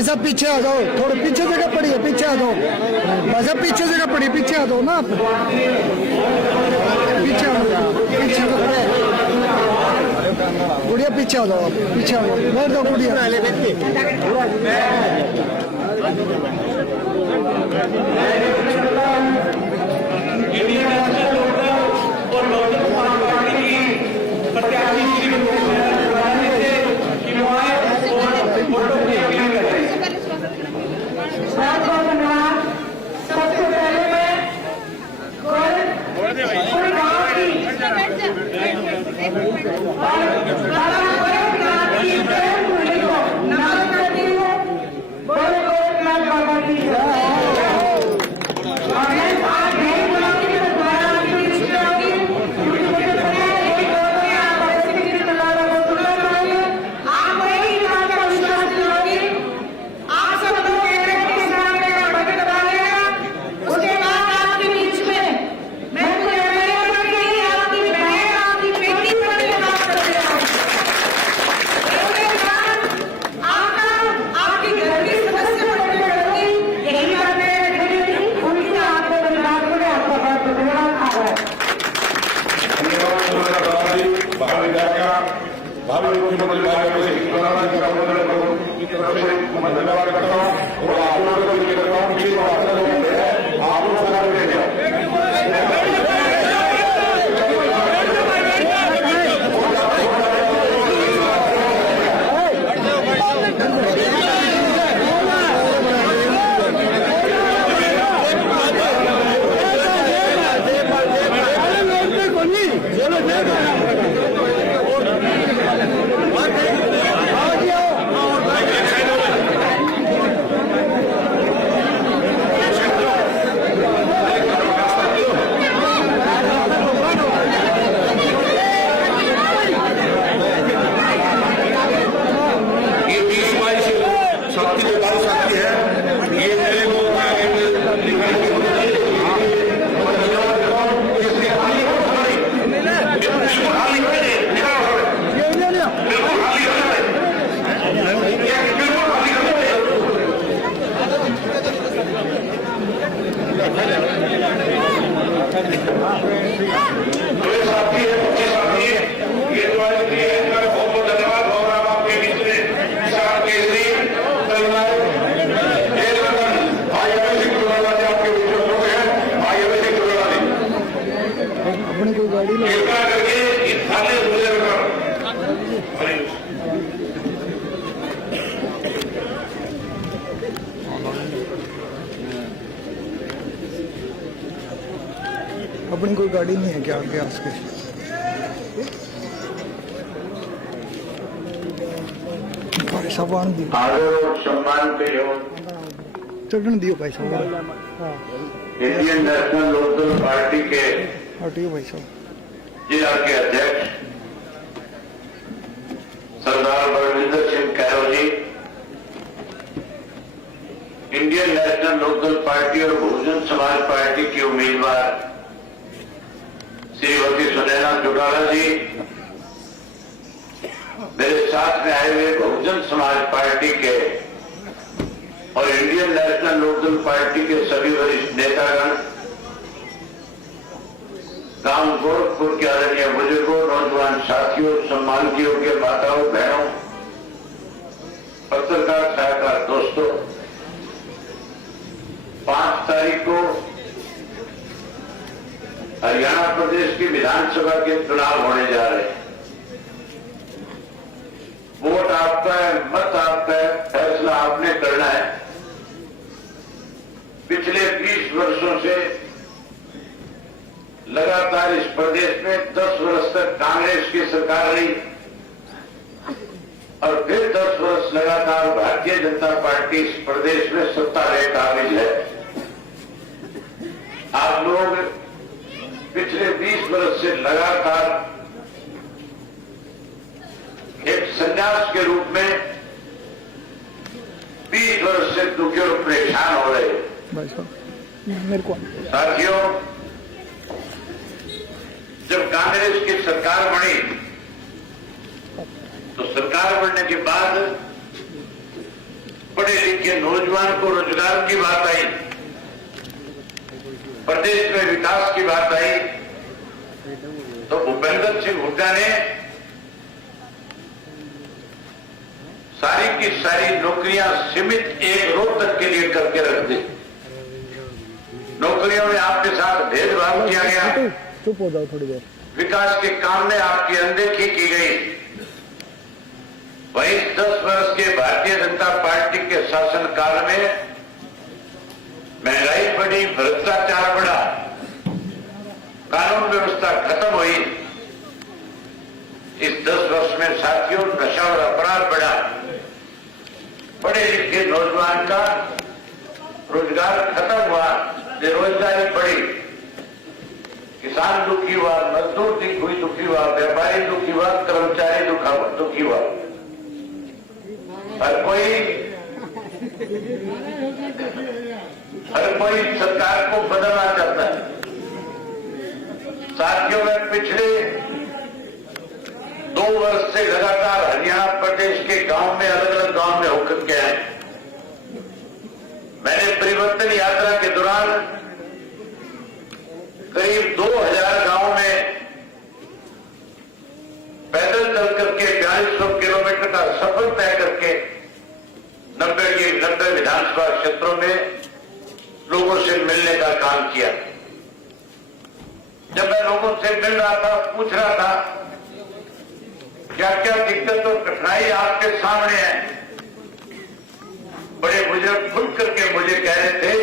भाई साहब पीछे आ जाओ, थोड़े पीछे जगह पड़ी है, पीछे आ जाओ भाई साहब, पीछे जगह पड़ी, पीछे आ जाओ ना आप, पीछे आ जाओ, पीछे गुड़िया पीछे आ जाओ, आप पीछे आ जाओ, बैठ जाओ गुड़िया। भावी मुख्यमंत्री धन्यवाद करता हूँ और आप लोगों को करता हूँ कि आप लोग अपनी कोई गाड़ी ले अपनी कोई गाड़ी नहीं है क्या आगे उसके भाई साहब आन दी सम्मान पे चढ़ने दियो भाई साहब। इंडियन नेशनल लोकदल पार्टी के हटियो भाई साहब। जिला के अध्यक्ष सरदार बलविंदर सिंह कैरो जी, इंडियन नेशनल लोकदल पार्टी और बहुजन समाज पार्टी की उम्मीदवार श्रीमती सुनैना चौटाला जी, मेरे साथ में आए हुए बहुजन समाज पार्टी के और इंडियन नेशनल लोकदल पार्टी के सभी वरिष्ठ नेतागण, गांव गोरखपुर के आदरणीय बुजुर्गों, नौजवान साथियों, सम्मान के योग्य माताओं, बहनों, पत्रकार सहायकार दोस्तों, 5 तारीख को हरियाणा प्रदेश की विधानसभा के चुनाव होने जा रहे हैं। वोट आपका है, मत आपका है, फैसला आपने करना है। पिछले 20 वर्षों से लगातार इस प्रदेश में 10 वर्ष तक कांग्रेस की सरकार रही और फिर 10 वर्ष लगातार भारतीय जनता पार्टी इस प्रदेश में सत्ता में काबिज है। आप लोग पिछले 20 वर्ष से लगातार एक संन्यास के रूप में 20 वर्ष से दुखी और परेशान हो रहे हैं। मेरे को साथियों, जब कांग्रेस की सरकार बनी तो सरकार बनने के बाद पढ़े लिखे नौजवान को रोजगार की बात आई, प्रदेश में विकास की बात आई, तो भूपेंद्र सिंह हुड्डा ने सारी की सारी नौकरियां सीमित एक रोज तक के लिए करके रख दी। नौकरियों में आपके साथ भेदभाव किया गया, चुप हो जाओ थोड़ी देर। विकास के काम में आपकी अनदेखी की गई। वही 10 वर्ष के भारतीय जनता पार्टी के शासनकाल में महंगाई बढ़ी, भ्रष्टाचार बढ़ा, कानून व्यवस्था खत्म हुई। इस 10 वर्ष में साथियों नशा और अपराध बढ़ा, पढ़े लिखे नौजवान का रोजगार खत्म हुआ, बेरोजगारी बढ़ी, किसान दुखी हुआ, मजदूर दुखी हुआ, व्यापारी दुखी हुआ, कर्मचारी दुखी हुआ। हर कोई सरकार को बदलना चाहता है। साथियों में पिछले 2 वर्ष से लगातार हरियाणा प्रदेश के गांव में अलग अलग गांव में होकर के आए। मैंने परिवर्तन यात्रा के दौरान करीब 2000 गांव में पैदल चल करके 4200 किलोमीटर का सफर तय करके 90 विधानसभा क्षेत्रों में लोगों से मिलने का काम किया। जब मैं लोगों से मिल रहा था, पूछ रहा था क्या क्या दिक्कत और कठिनाई आपके सामने है, बड़े बुजुर्ग खुल करके मुझे कह रहे थे,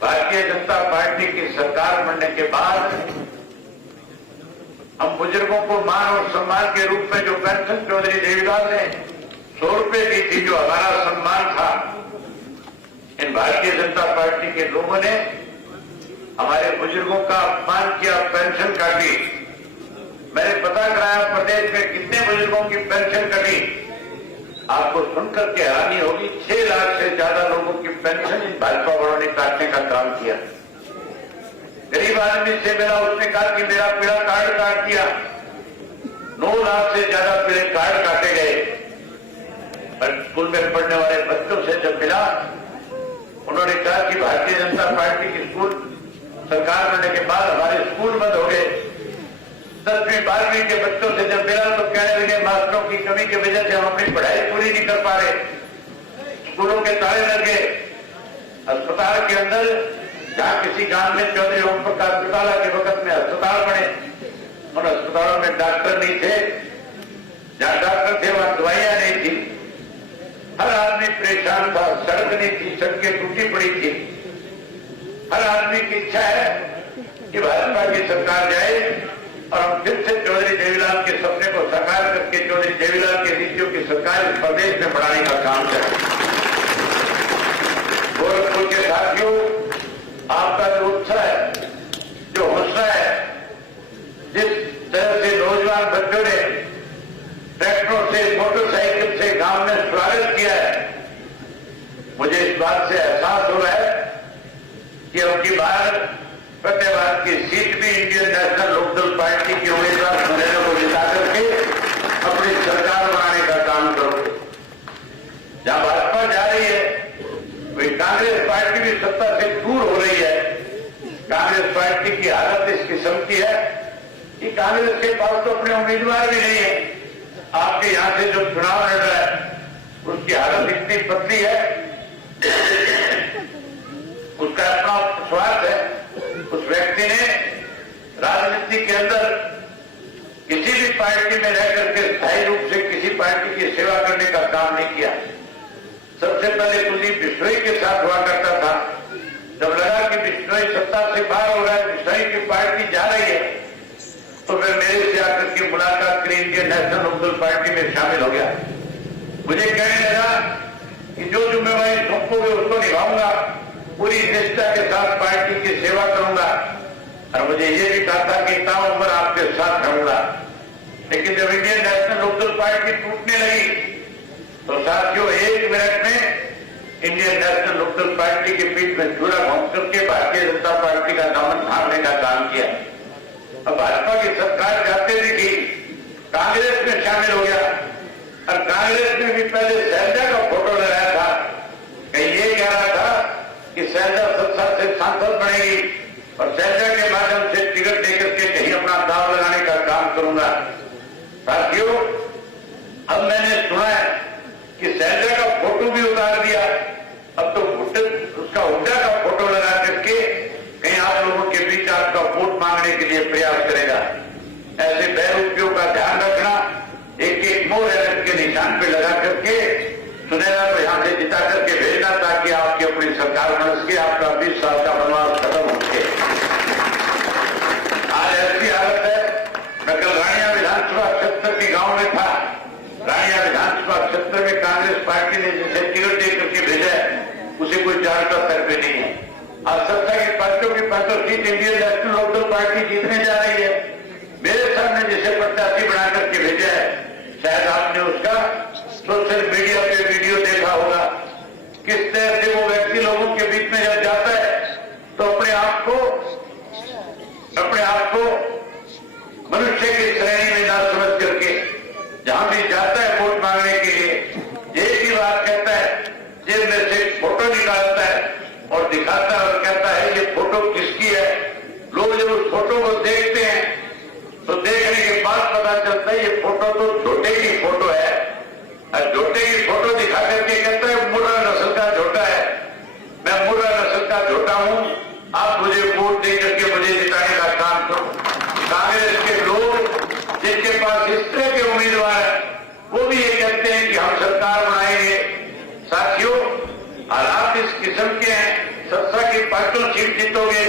भारतीय जनता पार्टी की सरकार बनने के बाद हम बुजुर्गों को मान और सम्मान के रूप में जो पेंशन चौधरी देवीलाल ने 100 रुपए दी थी, जो हमारा सम्मान था, इन भारतीय जनता पार्टी के लोगों ने हमारे बुजुर्गों का अपमान किया, पेंशन काटी। मैंने पता कराया प्रदेश में कितने बुजुर्गों की पेंशन कटी। आपको सुनकर के हैरानी होगी, 6 लाख से ज्यादा लोगों की पेंशन इन भाजपा वालों ने काटने का काम किया। गरीब आदमी से मिला, उसने कहा कि मेरा पीला कार्ड काट दिया। 9 लाख से ज्यादा पीले कार्ड काटे गए। और स्कूल में पढ़ने वाले बच्चों से जब मिला, उन्होंने कहा कि भारतीय जनता पार्टी की स्कूल सरकार बनने के बाद हमारे स्कूल बंद हो गए। 10वीं 12वीं के बच्चों से जब मिला तो कहने लगे मास्टरों की कमी की वजह से हम अपनी पढ़ाई पूरी नहीं कर पा रहे, स्कूलों के ताले लग गए। अस्पताल के अंदर जहां किसी गांव में चौधरी ओम प्रकाश चौटाला के वक्त में अस्पताल बने, उन अस्पतालों में डॉक्टर नहीं थे, जहां डॉक्टर थे वहां दवाइयां नहीं थी, हर आदमी परेशान था, सड़क नहीं थी, सड़कें टूटी पड़ी थी। हर आदमी की इच्छा है कि भाजपा की सरकार जाए और हम फिर से चौधरी देवीलाल के सपने को साकार करके चौधरी देवीलाल के नीतियों की सरकार इस प्रदेश में बढ़ाने का काम करें। गोरखपुर के साथियों, आपका जो उत्साह है, जो हौसला है, जिस तरह से नौजवान बच्चों ने ट्रैक्टरों से, मोटरसाइकिल से गांव में स्वागत किया है, मुझे इस बात से एहसास हो रहा है कि अब की बार फतेहाबाद की सीट भी इंडियन नेशनल लोकदल पार्टी के उम्मीदवार सुनेरों को जिता करके अपनी सरकार बनाने का काम करोगे। जहां भाजपा जा रही है, वही कांग्रेस पार्टी भी सत्ता से दूर हो रही है। कांग्रेस पार्टी की हालत इस किस्म की है कि कांग्रेस के पास तो अपने उम्मीदवार भी नहीं है। आपके यहां से जो चुनाव लड़ रहा है, उसकी हालत इतनी पतली है, उसका अपना स्वार्थ है। उस व्यक्ति ने राजनीति के अंदर किसी भी पार्टी में रह करके स्थायी रूप से किसी पार्टी की सेवा करने का काम नहीं किया। सबसे पहले कुलदीप बिश्नोई के साथ हुआ करता था। जब लगा कि बिश्नोई सत्ता से बाहर हो रहा है, बिश्नोई की पार्टी जा रही है, तो फिर मेरे से आकर के मुलाकात करी, इंडियन नेशनल लोकदल पार्टी में शामिल हो गया। मुझे कहने लगा कि जो जिम्मेवारी सौंपोगे उसको निभाऊंगा, पूरी निष्ठा के साथ पार्टी की सेवा करूंगा, और मुझे ये भी कहा था कि इतना उम्र आपके साथ रहूंगा। लेकिन जब इंडियन नेशनल लोकदल पार्टी टूटने लगी, तो साथियों 1 मिनट में इंडियन नेशनल लोकदल पार्टी के पीठ में चूरा घोंस करके भारतीय जनता पार्टी का दामन थामने का काम किया। अब भाजपा की सरकार जाते दिखी, कांग्रेस में शामिल हो गया, और कांग्रेस में भी पहले शैलजा का फोटो सांसद बनेगी और सेंटर के माध्यम से टिकट देकर के कहीं अपना दाव लगाने का काम करूंगा। साथियों, अब मैंने सुना है कि सेंटर का फोटो भी उतार दिया, अब तो उसका हुड्डा का फोटो लगा करके कहीं आप लोगों के बीच आपका वोट मांगने के लिए प्रयास करेगा। ऐसे बेरूपियों का ध्यान रखना, एक एक मोहर एलर्ट के निशान पे लगा करके सुनहरा को यहां से जिता करके भेजना, ताकि आपकी अपनी सरकार बन सके, आपका 20 साल का वनवास खत्म हो सके। आज ऐसी हालत है, मैं कल रानिया विधानसभा क्षेत्र के गांव में था। रानिया विधानसभा क्षेत्र में कांग्रेस पार्टी ने जिसे टिकट दे करके भेजा है, उसे कोई जानता तक भी नहीं है। आज सत्ता की पार्टियों की 5 seat Indian National Lokdal party जीतने जा रही है। मेरे सामने जिसे प्रत्याशी बना करके भेजा है, शायद आपने उसका सोशल मीडिया पे वीडियो देखा होगा। किस तरह से वो व्यक्ति लोगों के बीच में जब जाता है तो अपने आप को मनुष्य की श्रेणी में ना समझ करके जहां भी जाता है वोट मांगने के लिए, एक ही बात कहता है, जेब में से फोटो निकालता है और दिखाता है और कहता है ये फोटो किसकी है। लोग जब उस फोटो को देखते हैं तो देखने के बाद पता चलता है ये फोटो तो झोटे की फोटो है, और झोटे की फोटो दिखा करके कहता है मुर्रा नस्ल का झोटा है, मैं मुर्रा नस्ल का झोटा हूं, आप मुझे वोट दे करके मुझे जिताने का काम करो। कांग्रेस के लोग जिनके पास इस तरह के उम्मीदवार हैं, वो भी ये कहते हैं कि हम सरकार बनाएंगे। साथियों, हालात इस किस्म के हैं, सत्ता की 5 सीट जीतोगे,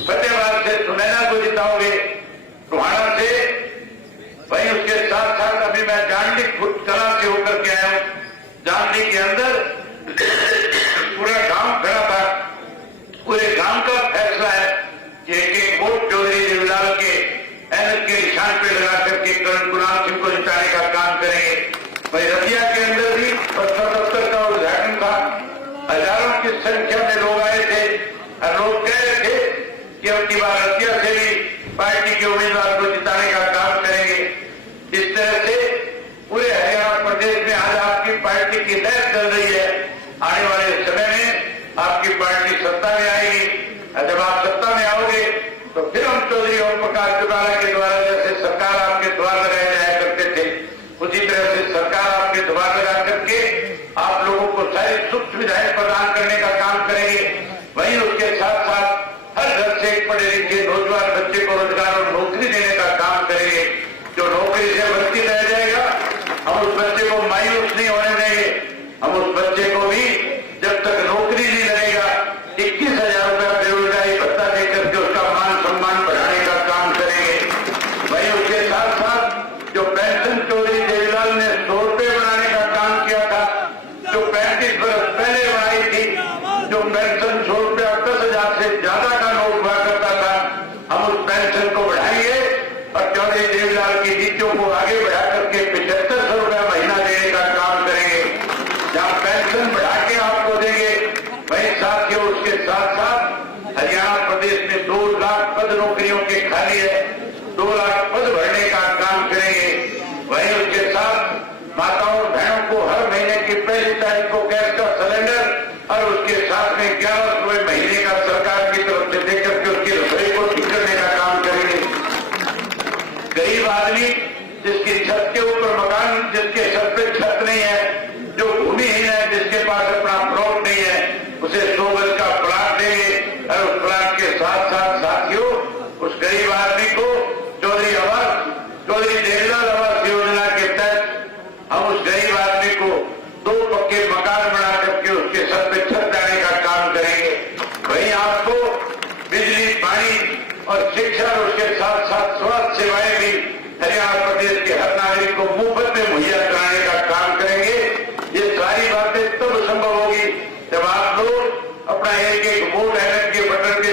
फतेहाबाद से सुनैना को जिताओगे, टोहाना से, वहीं उसके साथ साथ अभी मैं जांडी कला से होकर के आया हूं। जांडी के अंदर पूरा गांव खड़ा था, पूरे गांव का फैसला है कि एक वोट चौधरी देवीलाल के एनएच के निशान पे लगा करके करण कुणाल सिंह को जिताने का काम करेंगे। वही रतिया के अंदर भी बस्तर दफ्तर का उद्घाटन था, हजारों की संख्या में लोग आए थे और लोग कह रहे थे कि अब की बार रतिया से भी पार्टी के उम्मीदवार को जिताने का काम करेंगे। इस तरह से पूरे हरियाणा प्रदेश में आज आपकी पार्टी की लहर चल रही है। आने वाले समय में आपकी पार्टी सत्ता में आएगी, और जब आप सत्ता में आओगे तो फिर हम चौधरी ओम प्रकाश चौटाला के द्वारा जैसे सरकार आपके द्वार लगाए जाया करते थे, उसी तरह से सरकार आपके द्वार लगा करके आप लोगों को सारी सुख सुविधाएं प्रदान करने का काम करेंगे। वहीं उसके साथ साथ हर घर से एक पढ़े लिखे नौजवान बच्चे को रोजगार और नौकरी देने का काम करेंगे। जो नौकरी से वंचित रह जाएगा, हम उस बच्चे को मायूस नहीं होने देंगे। हम उस बच्चे को भी जब तक नौकरी नहीं लगेगा 21,000 रुपया बेरोजगारी भत्ता देकर के उसका मान सम्मान बढ़ाने का काम करेंगे। वहीं उसके साथ साथ जो पेंशन चौधरी देवीलाल ने 100 रुपये बनाने का काम किया था, जो 35 वर्ष पहले बनाई थी, जो पेंशन 100 रुपया 10,000 से ज्यादा का नोट हुआ करता था, हम उस पेंशन को बढ़ाएंगे और चौधरी देवीलाल की नीतियों को आगे बढ़ा करके 7500 रुपया महीना देने का काम करेंगे। जहां पेंशन बढ़ा के आपको देंगे, वहीं साथियों उसके साथ साथ हरियाणा प्रदेश में 2 लाख पद नौकरियों के खाली है, 2 लाख पद भरने का काम करेंगे। वहीं उसके साथ माताओं और बहनों को हर महीने की 1 तारीख को गैस का सिलेंडर और उसके साथ में 1100 रुपये महीने का सरकार की तरफ से देकर के उसकी रसोई को ठीक करने का काम करेंगे। गरीब आदमी जिसकी छत के ऊपर मकान, जिसके छत पे छत नहीं है, जो भूमिहीन है, जिसके पास अपना प्लॉट नहीं है, उसे 100 गज का प्लाट देंगे। और उस प्लाट के साथ साथ साथियों उस गरीब आदमी को चौधरी देवीलाल आवास योजना के तहत हम उस गरीब आदमी को 2 पक्के मकान बना करके उसके सर पे छत डालने का काम करेंगे। वहीं आपको बिजली, पानी और शिक्षा, उसके साथ साथ स्वास्थ्य सेवाएं भी हरियाणा प्रदेश के हर नागरिक को मुफ्त में मुहैया कराने का काम करेंगे। ये सारी बातें तब संभव होगी जब आप लोग अपना एक एक वोट एनएच के बटन के